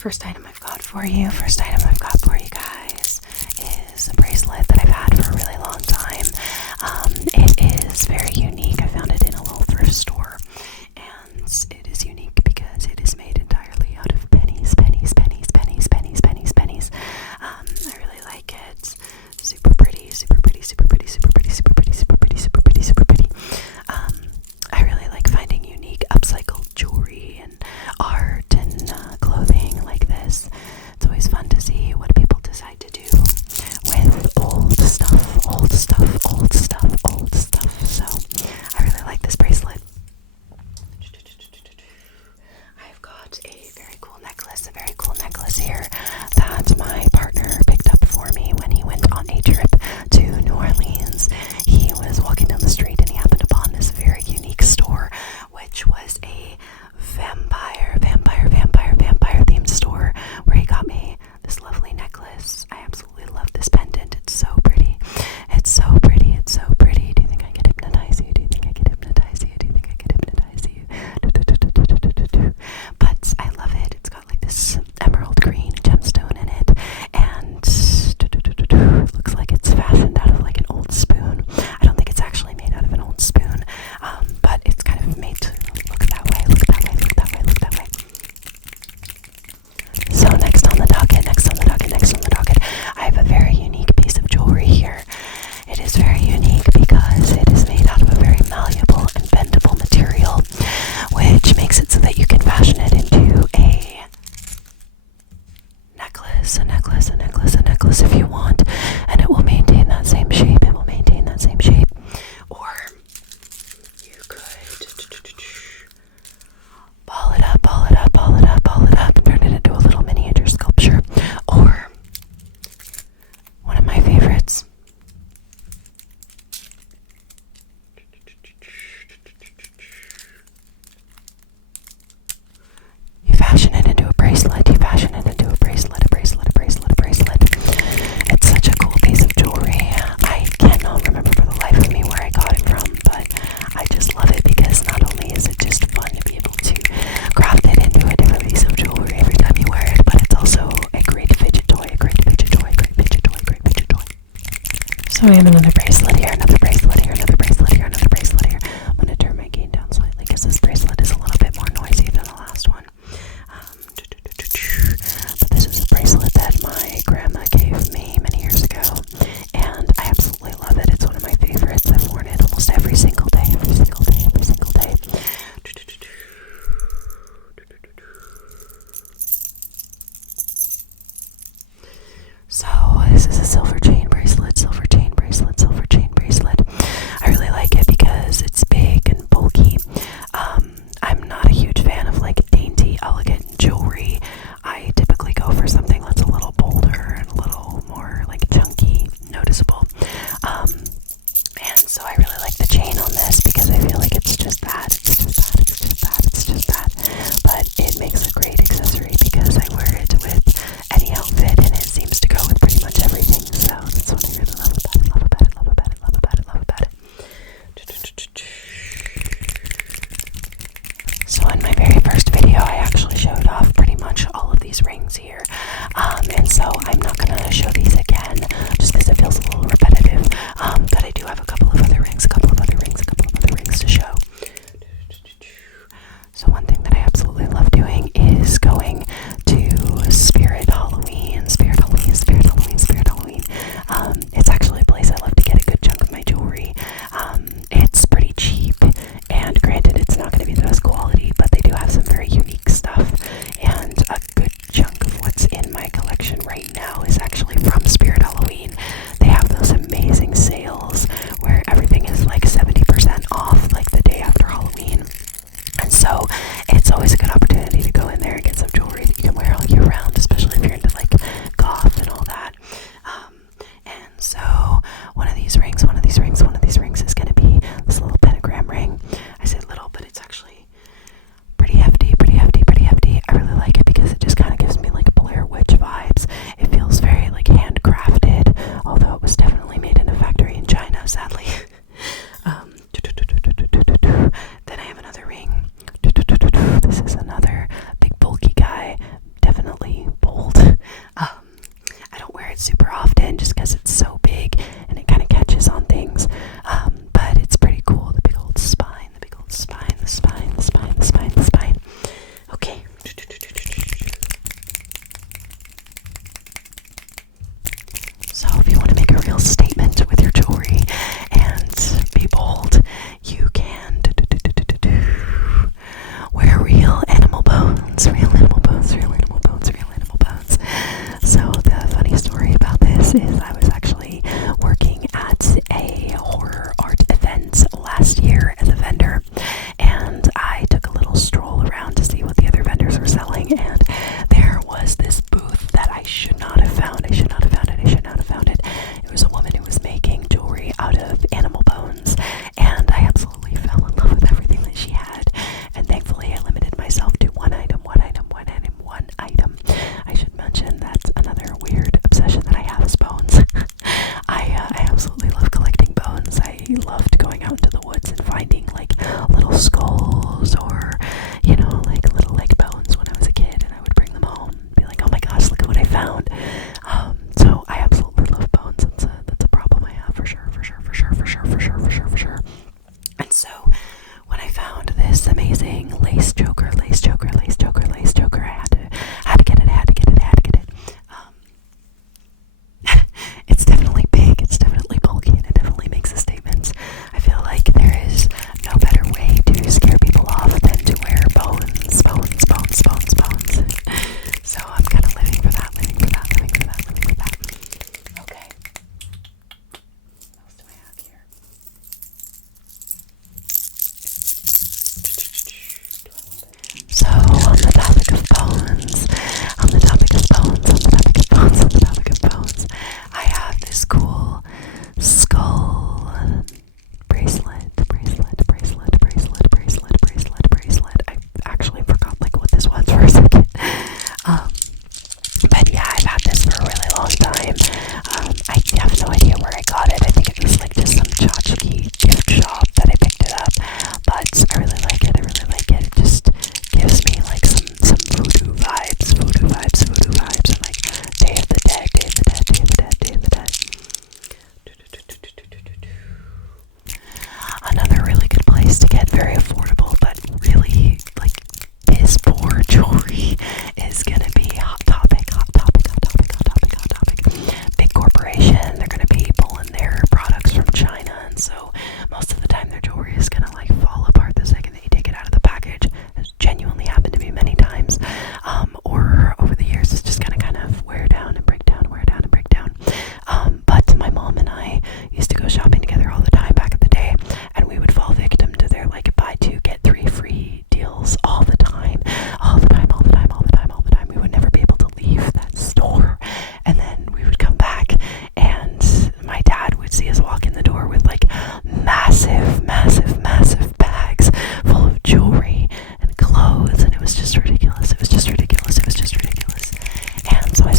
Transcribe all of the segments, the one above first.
First item I've got for you guys is a bracelet that I've had for a really long time. It is very unique. I found it in a little thrift store, and it is unique because it is made entirely out of pennies. I really like it. Super pretty. I really like finding unique upcycled jewelry and art and clothing like this. It's always fun to see what people decide to do with old stuff. So I really like this bracelet. I've got a very cool necklace here that my partner picked up for me when he went on a trip to New Orleans. He was walking down the street and he happened upon this very unique store, which was a vampire themed store, where he got me this lovely necklace. I absolutely love this pendant. It's so pretty. Do you think I could hypnotize you? But I love it. It's got like this emerald green gemstone in it, and it looks like it's fashioned out of like an old spoon. I don't think it's actually made out of an old spoon, but it's kind of made to look that way. So next on the docket, I have a very unique piece of jewelry here. It is very unique because it is made out of a very malleable and bendable material, which makes it so that you can fashion it into a necklace if you want, and it will maintain that same shape. Or you could ball it up and turn it into a little miniature sculpture. Or one of my favorites, you fashion it into a bracelet. It's such a cool piece of jewelry. I cannot remember for the life of me where I got it from, but I just love it because not only is it just fun to be able to craft it into a different piece of jewelry every time you wear it, but it's also a great fidget toy. So I have another bracelet here. I'm going to turn my gain down slightly because this bracelet is a little bit more noisy than the last one. But this is a bracelet that my grandma gave me many years ago, and I absolutely love it. It's one of my favorites. I've worn it almost every single day. So this is a silver chain bracelet. I really like it because it's big and bulky. I'm not a huge fan of like dainty, elegant jewelry. I typically go for something that's a little bolder and a little more like chunky, noticeable. And so I really like the chain on this because I feel like it's just that. But it makes a great accessory because I wear it with any outfit and it seems to go with pretty much everything. So that's what I really love about it. So in my very first video, I actually showed off pretty much all of these rings here. And so I'm not going to show these again just because it feels a little repetitive. But I do have a couple of other rings to show. So one thing that I absolutely love doing is going to Spirit Halloween. It's actually a place I love to get a good chunk of my jewelry. It's pretty cheap, and granted it's not going to be the best quality, but they do have some very unique stuff, and a good chunk of what's in my collection right now is actually from Spirit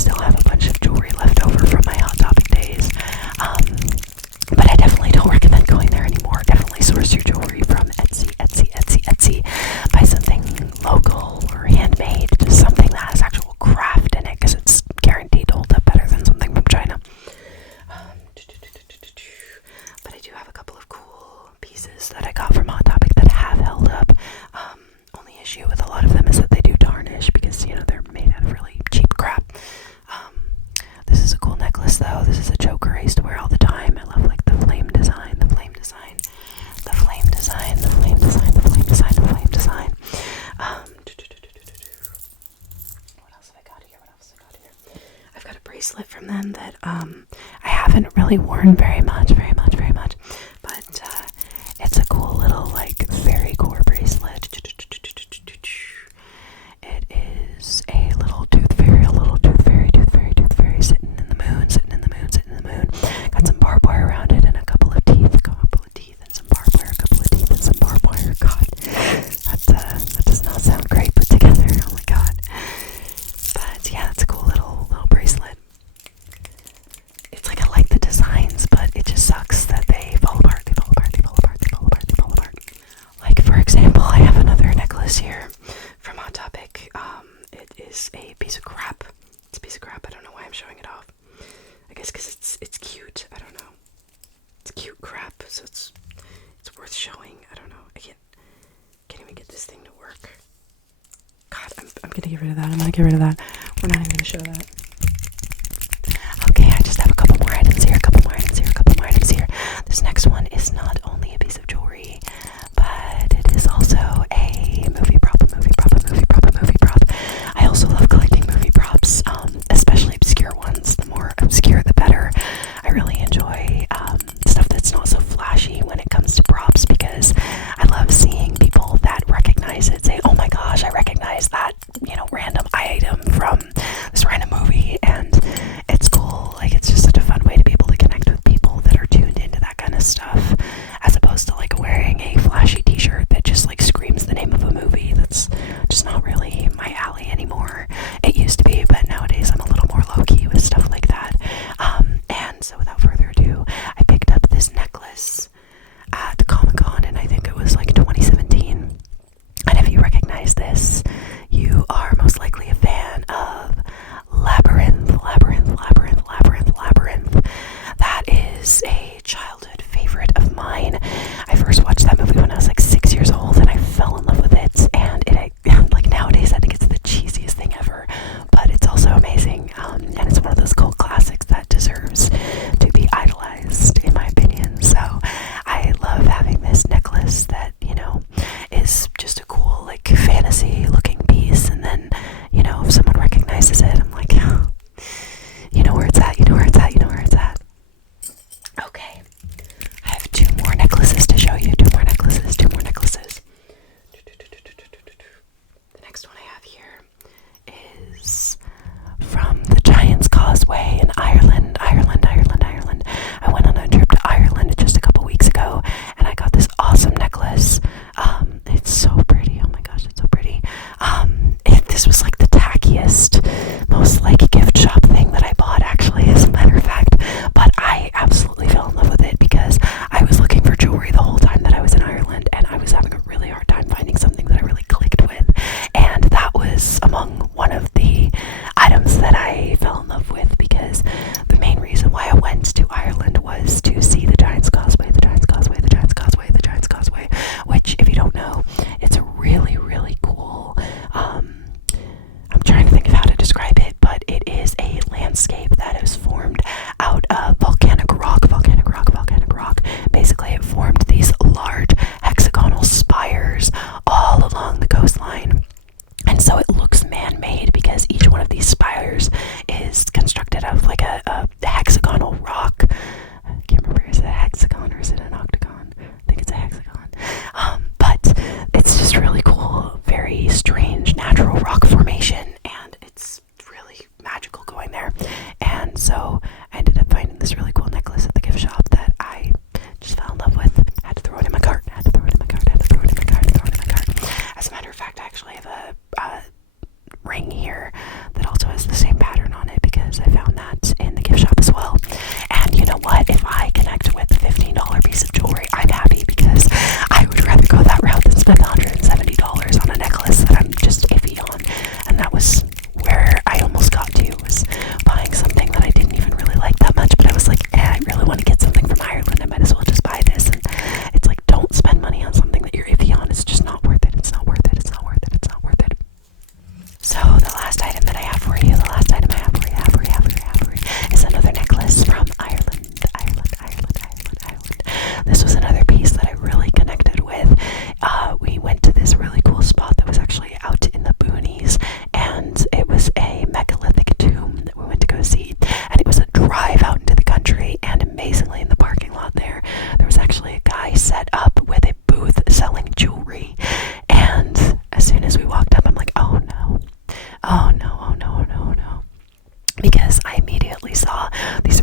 still have a bunch of jewelry left over from my Hot Topic days. But I definitely don't recommend going there anymore. Definitely source your jewelry from Etsy. Buy something local or handmade, just something that has actual craft in it, because it's guaranteed to hold up better than something from China. But I do have a couple of cool pieces that I got from Hot Topic that have held up. Only issue with a lot of them is that they do tarnish, because, you know, they're made out of really cheap crap. This is a cool necklace though. This is a choker I used to wear all the time. I love like the flame design. What else have I got here? I've got a bracelet from them that I haven't really worn very much, but it's a cool little like fairy core bracelet. It is a little tooth fairy sitting in the moon. Got some barbed wire around it and a couple of teeth and some barbed wire, God, that does not sound great put together, oh my god. But yeah, it's a cool little bracelet. It's like I like the designs, but it just sucks that they fall apart. Like, for example, I have another necklace here from Hot Topic. It is a piece of crap. It's a piece of crap. I don't know why I'm showing it off. I guess because it's cute. I don't know. It's cute crap, so it's worth showing. I don't know. I can't even get this thing to work. God, I'm gonna get rid of that. We're not even gonna show that. Okay, I just have a couple more items here. This next one is not only a piece of jewelry, but it is also a movie prop. I also love collecting movie props, especially obscure ones. The more obscure, the better. I really enjoy stuff that's not so flashy when it comes to props, because I love seeing people that recognize it say, oh my gosh, I recognize that, you know, random item from this random movie, and it's cool. Like, it's just such a fun way to be able to connect with people that are tuned into that kind of stuff, this, I immediately saw these